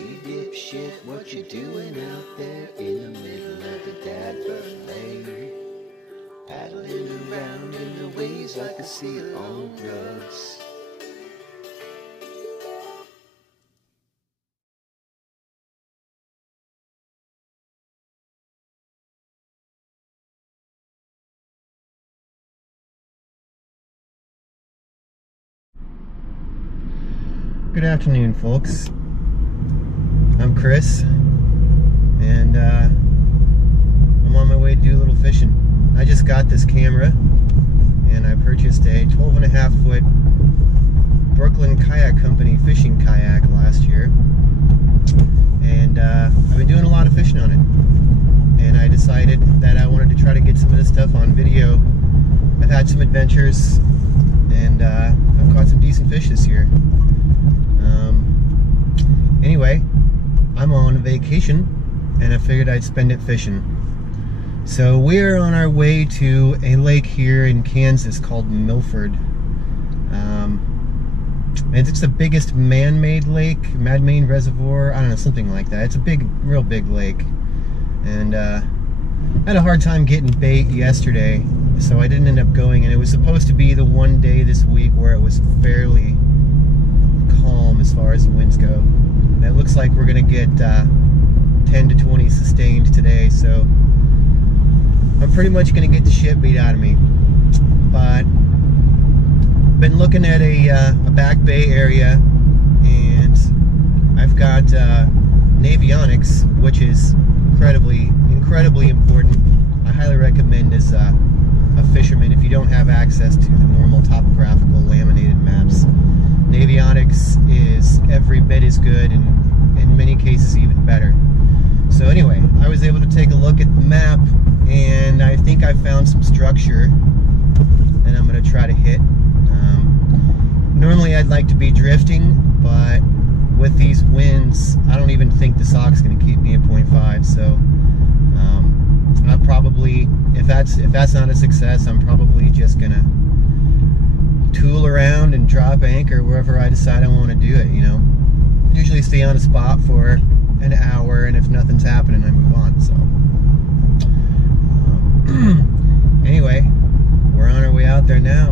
Hey dipshit, what you doing out there in the middle of the Dadburn Lake? Paddling around in the waves like a seal on drugs. Good afternoon, folks. I'm Chris, and I'm on my way to do a little fishing. I just got this camera, and I purchased a 12.5 foot Brooklyn Kayak Company fishing kayak last year, and I've been doing a lot of fishing on it. And I decided that I wanted to try to get some of this stuff on video. I've had some adventures, and I've caught some decent fish this year. Anyway, I'm on vacation and I figured I'd spend it fishing. So we're on our way to a lake here in Kansas called Milford. And it's the biggest man-made lake, man-made reservoir, I don't know, something like that. It's a big, real big lake. And I had a hard time getting bait yesterday, so I didn't end up going. And it was supposed to be the one day this week where it was fairly calm as far as the winds go. And it looks like we're gonna get 10 to 20 sustained today, so I'm pretty much gonna get the shit beat out of me. But been looking at a back bay area, and I've got navionics, which is incredibly important. I highly recommend as a fisherman, if you don't have access to the normal topographical laminated maps, navionics is every bit as good, and in many cases even better. So anyway, I was able to take a look at the map, and I think I found some structure that I'm going to try to hit. Normally I'd like to be drifting, but with these winds, I don't even think the sock's going to keep me at 0.5. So I probably, if that's not a success, I'm probably just going to tool around and drop anchor wherever I decide I want to do it, you know. Usually stay on a spot for an hour, and if nothing's happening, I move on. So anyway, we're on our way out there now.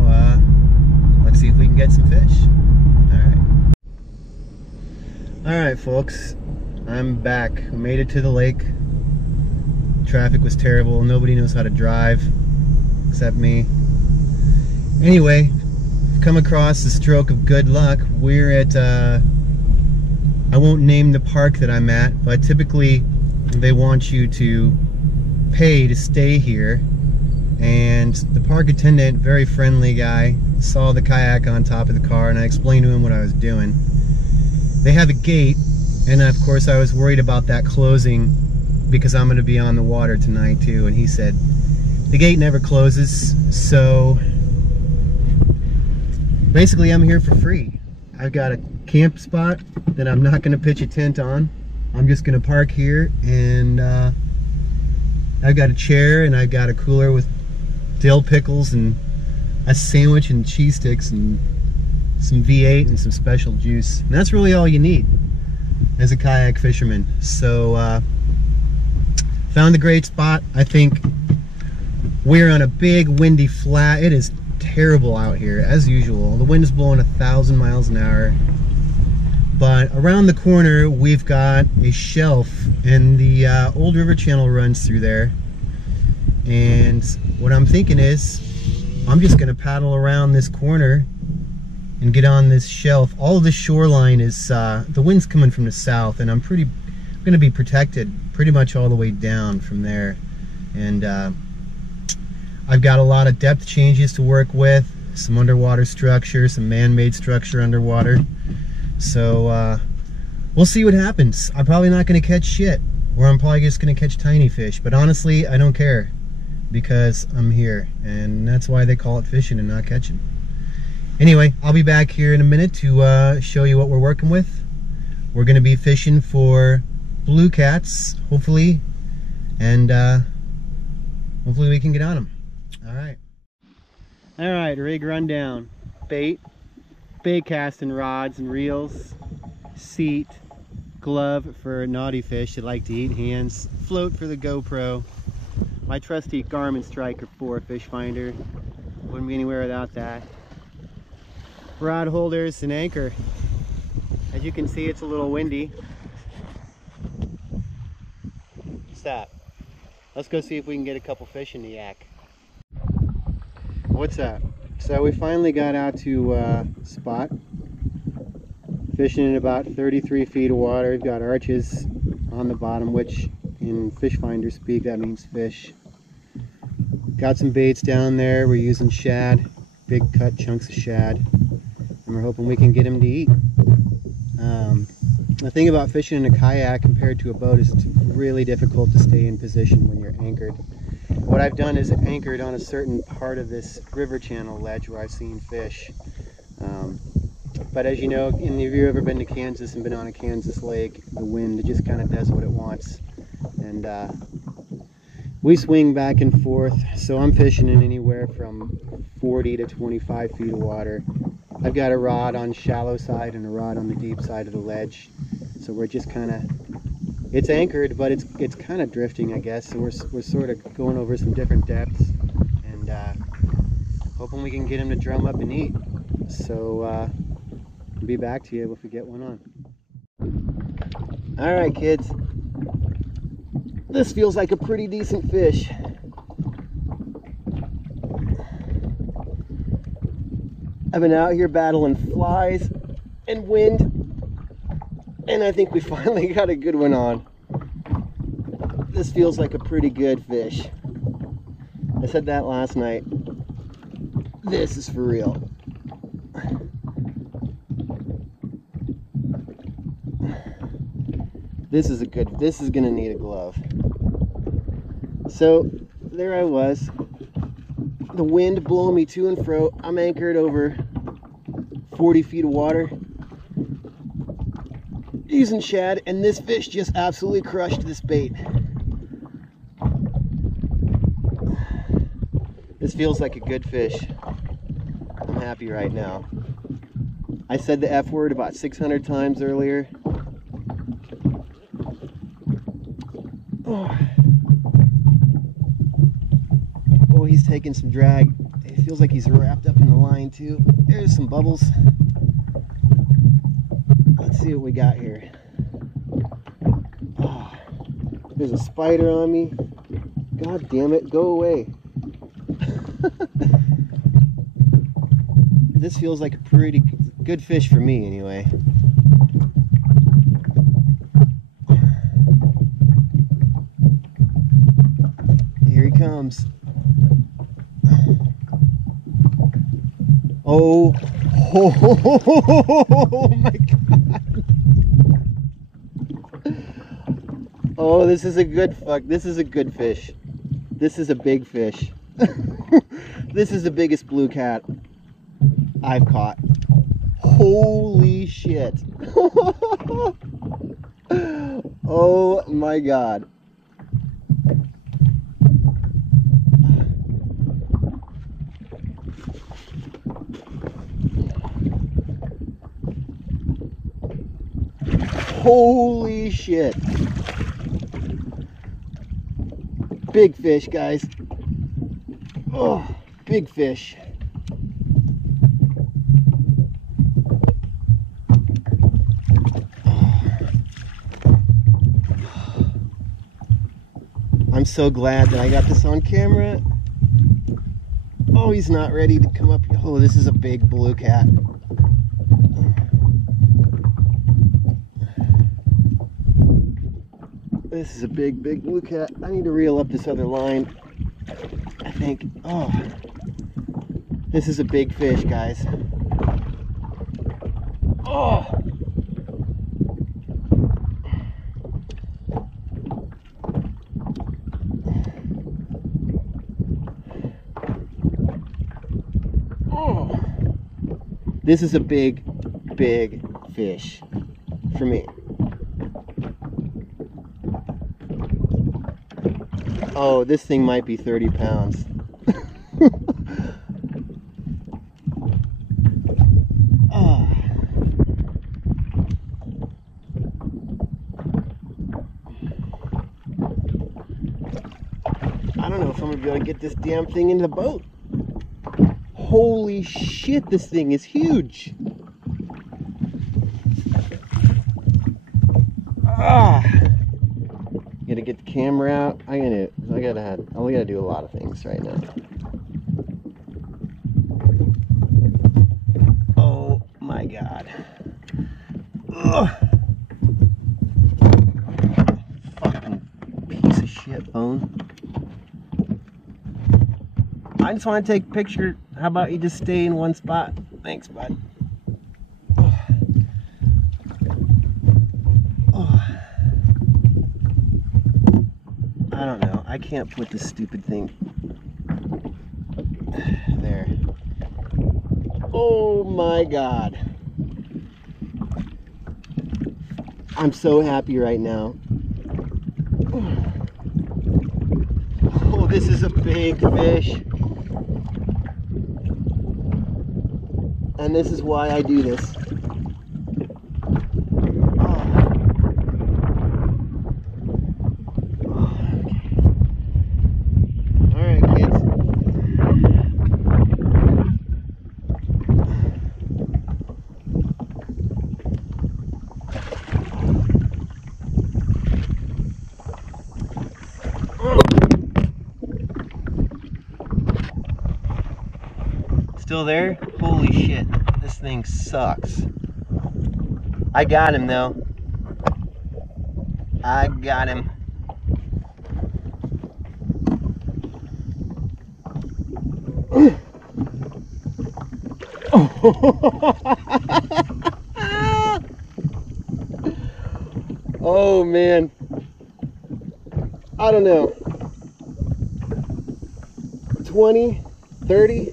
Let's see if we can get some fish. Alright folks, I'm back. I made it to the lake. Traffic was terrible. Nobody knows how to drive except me. Anyway, come across a stroke of good luck. We're at I won't name the park that I'm at, but typically they want you to pay to stay here. And the park attendant, very friendly guy, saw the kayak on top of the car, and I explained to him what I was doing. They have a gate, and of course I was worried about that closing because I'm going to be on the water tonight too, and he said the gate never closes. So basically I'm here for free. I've got a camp spot that I'm not going to pitch a tent on. I'm just going to park here, and I've got a chair, and I've got a cooler with dill pickles and a sandwich and cheese sticks and some V8 and some special juice. And that's really all you need as a kayak fisherman. So found a great spot. I think we're on a big windy flat. It is terrible out here as usual. The wind is blowing 1,000 miles an hour. But around the corner we've got a shelf, and the old river channel runs through there. And what I'm thinking is I'm just gonna paddle around this corner and get on this shelf. All of the shoreline is, the wind's coming from the south, and I'm gonna be protected pretty much all the way down from there. And I've got a lot of depth changes to work with, some underwater structure, some man-made structure underwater. So we'll see what happens. I'm probably not gonna catch shit, or I'm probably just gonna catch tiny fish, but honestly, I don't care, because I'm here, and that's why they call it fishing and not catching. Anyway, I'll be back here in a minute to show you what we're working with. We're going to be fishing for blue cats, hopefully, and hopefully we can get on them. All right, rig rundown. Bait casting rods and reels, seat, glove for naughty fish that like to eat hands, float for the GoPro, my trusty Garmin Striker 4 fish finder, wouldn't be anywhere without that, rod holders, and anchor. As you can see, it's a little windy. Stop. Let's go see if we can get a couple fish in the yak. What's up? So we finally got out to spot. Fishing in about 33 feet of water. We've got arches on the bottom, which in fish finder speak, that means fish. Got some baits down there. We're using shad, big cut chunks of shad, and we're hoping we can get them to eat. The thing about fishing in a kayak compared to a boat is it's really difficult to stay in position when you're anchored. What I've done is anchored on a certain part of this river channel ledge where I've seen fish. But as you know, if you've ever been to Kansas and been on a Kansas lake, the wind just kind of does what it wants. And we swing back and forth, so I'm fishing in anywhere from 40 to 25 feet of water. I've got a rod on shallow side and a rod on the deep side of the ledge. So we're just kind of, it's anchored, but it's kind of drifting, I guess. So we're sort of going over some different depths and hoping we can get him to drum up and eat. So I'll be back to you if we get one on. All right, kids. This feels like a pretty decent fish. I've been out here battling flies and wind, and I think we finally got a good one on. This feels like a pretty good fish. I said that last night. This is for real. This is gonna need a glove. So there I was, the wind blowing me to and fro. I'm anchored over 40 feet of water using shad, and this fish just absolutely crushed this bait. This feels like a good fish. I'm happy right now. I said the F word about 600 times earlier. Oh, he's taking some drag. It feels like he's wrapped up in the line too. There's some bubbles. Let's see what we got here. Oh, there's a spider on me. God damn it, go away. This feels like a pretty good fish for me anyway. Here he comes. Oh, oh my God. Oh, this is a good fish. This is a big fish. This is the biggest blue cat I've caught. Holy shit. Oh my God. Holy shit. Big fish, guys. Oh, big fish. I'm so glad that I got this on camera. Oh, he's not ready to come up. Oh, this is a big blue cat. This is a big blue cat. I need to reel up this other line, I think. Oh, this is a big fish, guys. Oh. Oh. This is a big fish for me. Oh, this thing might be 30 pounds. Oh. I don't know if I'm gonna be able to get this damn thing into the boat. Holy shit, this thing is huge. Ah, gotta get the camera out. I gotta do a lot of things right now. Oh my god. Ugh. Fucking piece of shit bone. I just want to take a picture. How about you just stay in one spot? Thanks, bud. I don't know. I can't put this stupid thing there. Oh my god. I'm so happy right now. Oh, this is a big fish. And this is why I do this. Still there? Holy shit, this thing sucks. I got him though. I got him. Oh man. I don't know. 20, 30.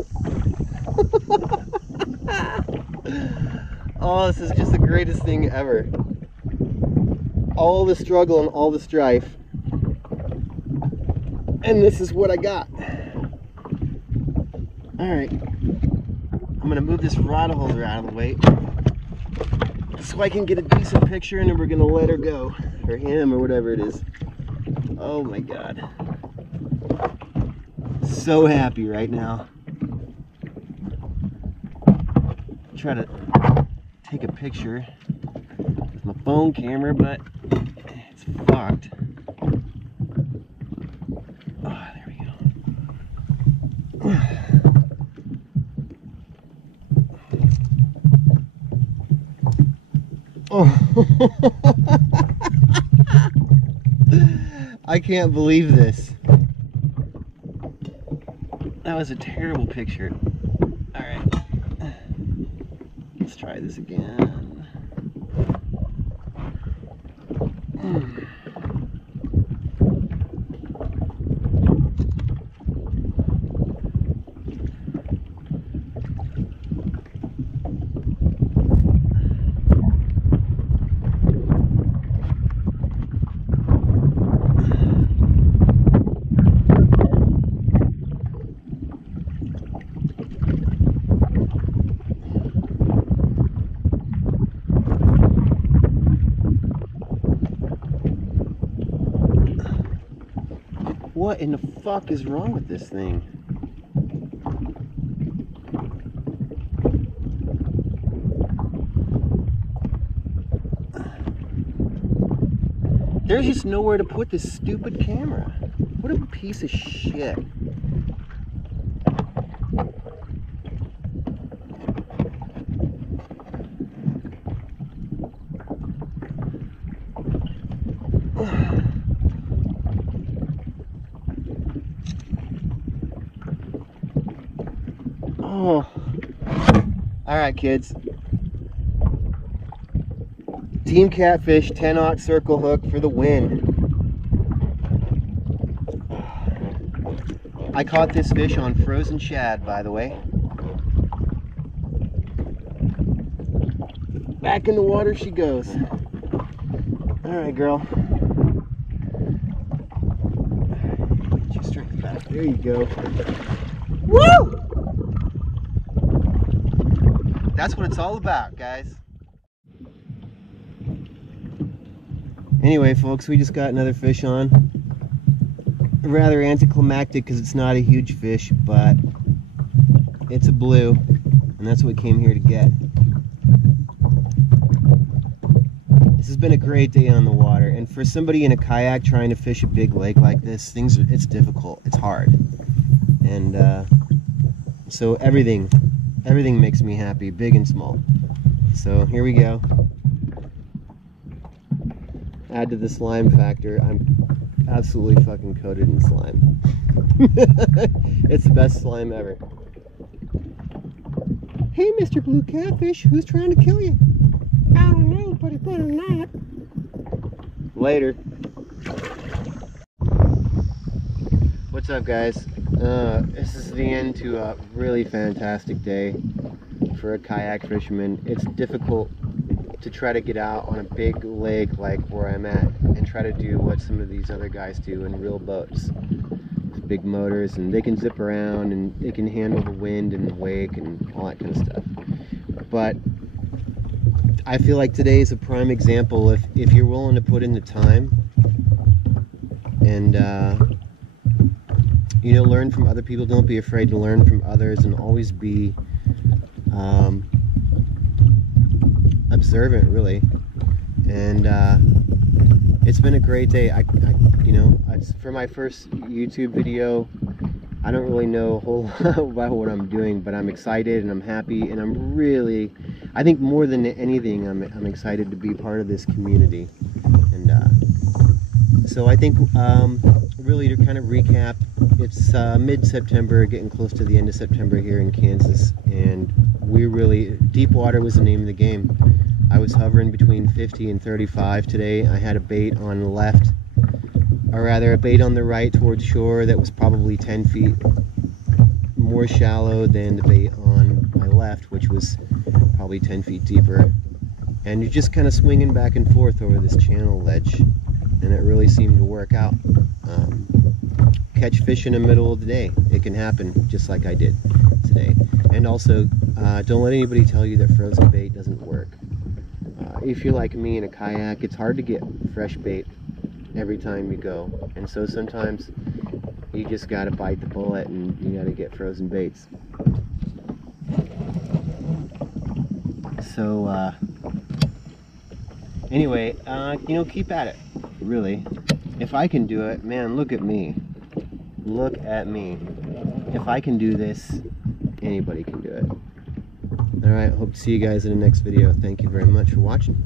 Oh, this is just the greatest thing ever. All the struggle and all the strife. And this is what I got. Alright. I'm gonna move this rod holder out of the way so I can get a decent picture, and then we're gonna let her go. Or him, or whatever it is. Oh my god. So happy right now. Try to take a picture with my phone camera, but it's fucked. Oh, there we go. Oh. I can't believe this. That was a terrible picture. All right. Let's try this again. What in the fuck is wrong with this thing? There's just nowhere to put this stupid camera. What a piece of shit. Oh. Alright kids. Team Catfish 10-aught circle hook for the win. I caught this fish on frozen shad, by the way. Back in the water she goes. Alright girl. Get your strength back. There you go. Woo! That's what it's all about, guys. Anyway, folks, we just got another fish on. rather anticlimactic because it's not a huge fish, but it's a blue, and that's what we came here to get. This has been a great day on the water, and for somebody in a kayak trying to fish a big lake like this, it's difficult, it's hard. And so everything makes me happy, big and small. So here we go. Add to the slime factor, I'm absolutely fucking coated in slime. It's the best slime ever. Hey, Mr. Blue Catfish, who's trying to kill you? I don't know, but it better not. Later. What's up, guys? This is the end to a really fantastic day for a kayak fisherman. It's difficult to try to get out on a big lake like where I'm at and try to do what some of these other guys do in real boats. With big motors, and they can zip around and they can handle the wind and the wake and all that kind of stuff. But I feel like today is a prime example. If you're willing to put in the time and you know, learn from other people, don't be afraid to learn from others, and always be observant, really. And it's been a great day. You know, for my first YouTube video, I don't really know a whole lot about what I'm doing, but I'm excited and I'm happy, and I'm really, I think more than anything, I'm excited to be part of this community. And so I think really to kind of recap, it's mid-September, getting close to the end of September here in Kansas, and deep water was the name of the game. I was hovering between 50 and 35 today. I had a bait on the left, or rather a bait on the right towards shore that was probably 10 feet more shallow than the bait on my left, which was probably 10 feet deeper. And you're just kind of swinging back and forth over this channel ledge, and it really seemed to work out. Catch fish in the middle of the day. It can happen just like I did today. And also, don't let anybody tell you that frozen bait doesn't work. If you're like me in a kayak, it's hard to get fresh bait every time you go, and so sometimes you just gotta bite the bullet and you gotta get frozen baits. So anyway, you know, keep at it, really. If I can do it, man, look at me. Look at me. If I can do this, anybody can do it. Alright, hope to see you guys in the next video. Thank you very much for watching.